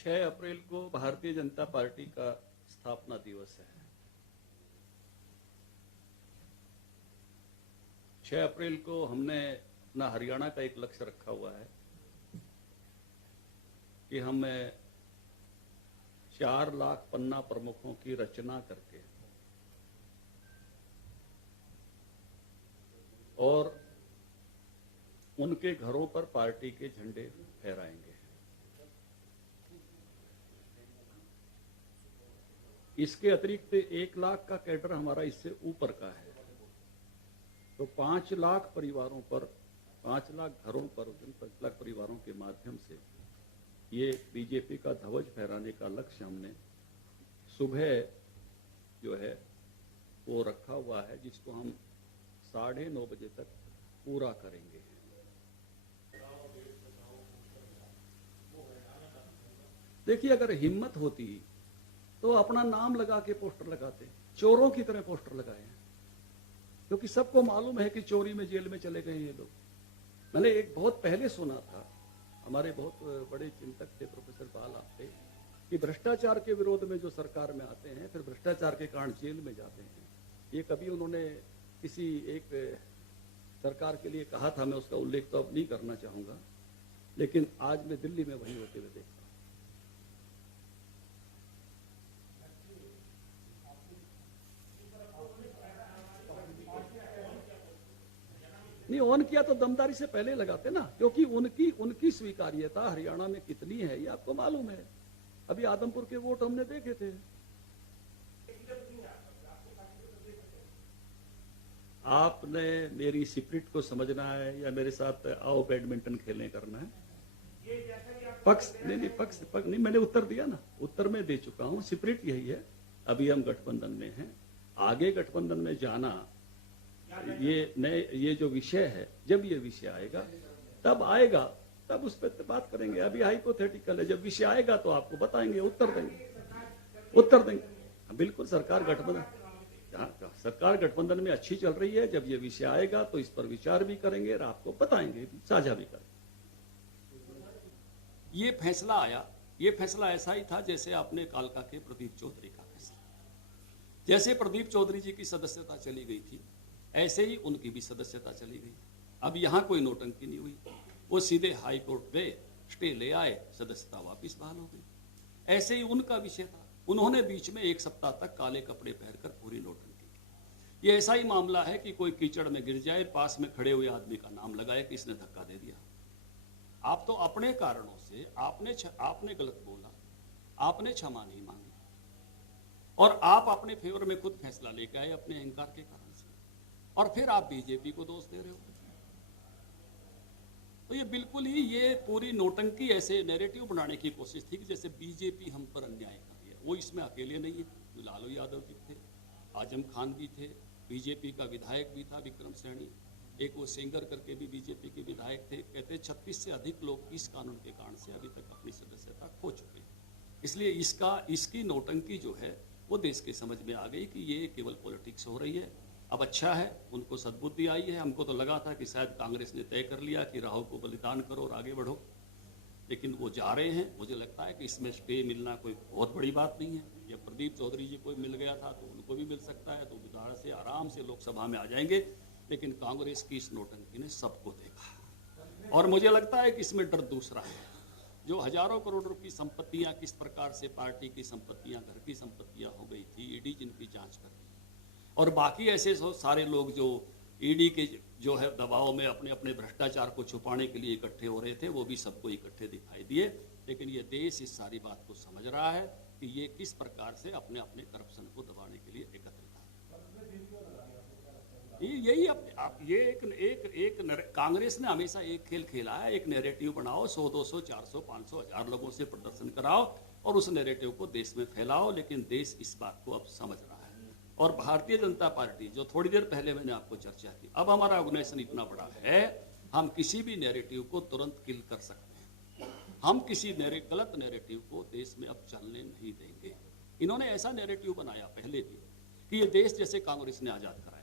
6 अप्रैल को भारतीय जनता पार्टी का स्थापना दिवस है। 6 अप्रैल को हमने अपना हरियाणा का एक लक्ष्य रखा हुआ है कि हमें 4 लाख पन्ना प्रमुखों की रचना करके और उनके घरों पर पार्टी के झंडे फहराएंगे। इसके अतिरिक्त 1 लाख का कैडर हमारा इससे ऊपर का है, तो 5 लाख परिवारों पर, 5 लाख घरों पर, 5 लाख परिवारों के माध्यम से ये बीजेपी का ध्वज फहराने का लक्ष्य हमने सुबह जो है वो रखा हुआ है, जिसको हम 9:30 बजे तक पूरा करेंगे। देखिए, अगर हिम्मत होती तो अपना नाम लगा के पोस्टर लगाते, चोरों की तरह पोस्टर लगाए हैं, क्योंकि सबको मालूम है कि चोरी में जेल में चले गए ये लोग। मैंने एक बहुत पहले सुना था, हमारे बहुत बड़े चिंतक थे प्रोफेसर बाल आपटे, कि भ्रष्टाचार के विरोध में जो सरकार में आते हैं फिर भ्रष्टाचार के कारण जेल में जाते हैं। ये कभी उन्होंने किसी एक सरकार के लिए कहा था, मैं उसका उल्लेख तो अब नहीं करना चाहूंगा, लेकिन आज मैं दिल्ली में वही होते हुए देखता हूं। नहीं, ऑन किया तो दमदारी से पहले लगाते ना, क्योंकि उनकी स्वीकार्यता हरियाणा में कितनी है ये आपको मालूम है। अभी आदमपुर के वोट हमने देखे थे। आपने मेरी स्पिरिट को समझना है या मेरे साथ आओ बैडमिंटन खेलने करना है? पक्ष नहीं, मैंने उत्तर दिया ना, उत्तर में दे चुका हूं। स्पिरिट यही है। अभी हम गठबंधन में हैं, आगे गठबंधन में जाना ये जो विषय है, जब ये विषय आएगा तब उस पर बात करेंगे। अभी हाइपोथेटिकल है, जब विषय आएगा तो आपको बताएंगे, उत्तर देंगे। बिल्कुल, सरकार गठबंधन में अच्छी चल रही है। जब ये विषय आएगा तो इस पर विचार भी करेंगे और आपको बताएंगे, साझा भी करेंगे। ये फैसला आया, ये फैसला ऐसा ही था जैसे आपने कालका के प्रदीप चौधरी का फैसला, जैसे प्रदीप चौधरी जी की सदस्यता चली गई थी ऐसे ही उनकी भी सदस्यता चली गई। अब यहां कोई नौटंकी नहीं हुई, वो सीधे हाई कोर्ट गए, स्टे ले आए, सदस्यता वापिस बहाल हो गई। ऐसे ही उनका विषय था, उन्होंने बीच में 1 सप्ताह तक काले कपड़े पहनकर पूरी नौटंकी की। ये ऐसा ही मामला है कि कोई कीचड़ में गिर जाए, पास में खड़े हुए आदमी का नाम लगाए कि इसने धक्का दे दिया। आप तो अपने कारणों से आपने गलत बोला, आपने क्षमा नहीं मांगी और आप अपने फेवर में खुद फैसला लेकर आए अपने अहंकार के कारण से, और फिर आप बीजेपी को दोष दे रहे हो। तो ये बिल्कुल ही ये पूरी नौटंकी ऐसे नैरेटिव बनाने की कोशिश थी कि जैसे बीजेपी हम पर अन्याय कर रही है। वो इसमें अकेले नहीं है, लालू यादव जी थे, आजम खान भी थे, बीजेपी का विधायक भी था विक्रम सैनी, एक वो सेंगर करके भी बीजेपी के विधायक थे। कहते 36 से अधिक लोग इस कानून के कारण से अभी तक अपनी सदस्यता खो चुके। इसलिए इसकी नौटंकी जो है वो देश के समझ में आ गई कि ये केवल पॉलिटिक्स हो रही है। अब अच्छा है, उनको सद्बुद्धि आई है। हमको तो लगा था कि शायद कांग्रेस ने तय कर लिया कि राहुल को बलिदान करो और आगे बढ़ो, लेकिन वो जा रहे हैं। मुझे लगता है कि इसमें स्टे मिलना कोई बहुत बड़ी बात नहीं है। या प्रदीप चौधरी जी को मिल गया था तो उनको भी मिल सकता है, तो विधान से आराम से लोकसभा में आ जाएंगे। लेकिन कांग्रेस की इस नौटंकी ने सबको देखा, और मुझे लगता है कि इसमें डर दूसरा है। जो हजारों करोड़ रुपए संपत्तियां, किस प्रकार से पार्टी की संपत्तियां, घर की संपत्तियां हो गई थी, ईडी जिनकी जांच कर रही है, और बाकी ऐसे सारे लोग जो ईडी के जो है दबाव में अपने अपने भ्रष्टाचार को छुपाने के लिए इकट्ठे हो रहे थे, वो भी सबको इकट्ठे दिखाई दिए। लेकिन ये देश इस सारी बात को समझ रहा है कि ये किस प्रकार से अपने अपने करप्शन को दबाने के लिए एकत्रित है। यही कांग्रेस ने हमेशा एक खेल खेला है, एक नैरेटिव बनाओ, 100, 200, 400, 500, 1000 लोगों से प्रदर्शन कराओ और उस नैरेटिव को देश में फैलाओ। लेकिन देश इस बात को अब समझ रहा है, और भारतीय जनता पार्टी जो थोड़ी देर पहले मैंने आपको चर्चा की, अब हमारा ऑर्गेनाइजेशन इतना बड़ा है, हम किसी भी नैरेटिव को तुरंत किल कर सकते हैं। हम किसी गलत नैरेटिव को देश में अब चलने नहीं देंगे। इन्होंने ऐसा नैरेटिव बनाया पहले भी कि ये देश जैसे कांग्रेस ने आजाद कराया,